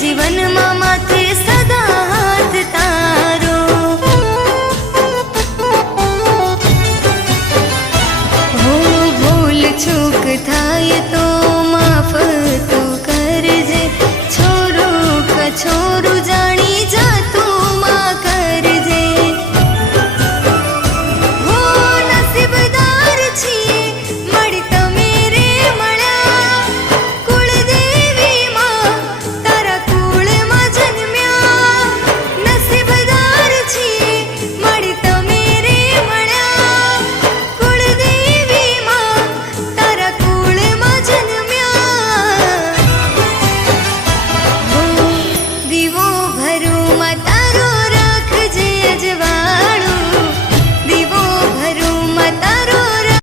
જીવનમાં માથે સદા હાથ તારો। હો ભૂલ ચૂક થાય તો માફ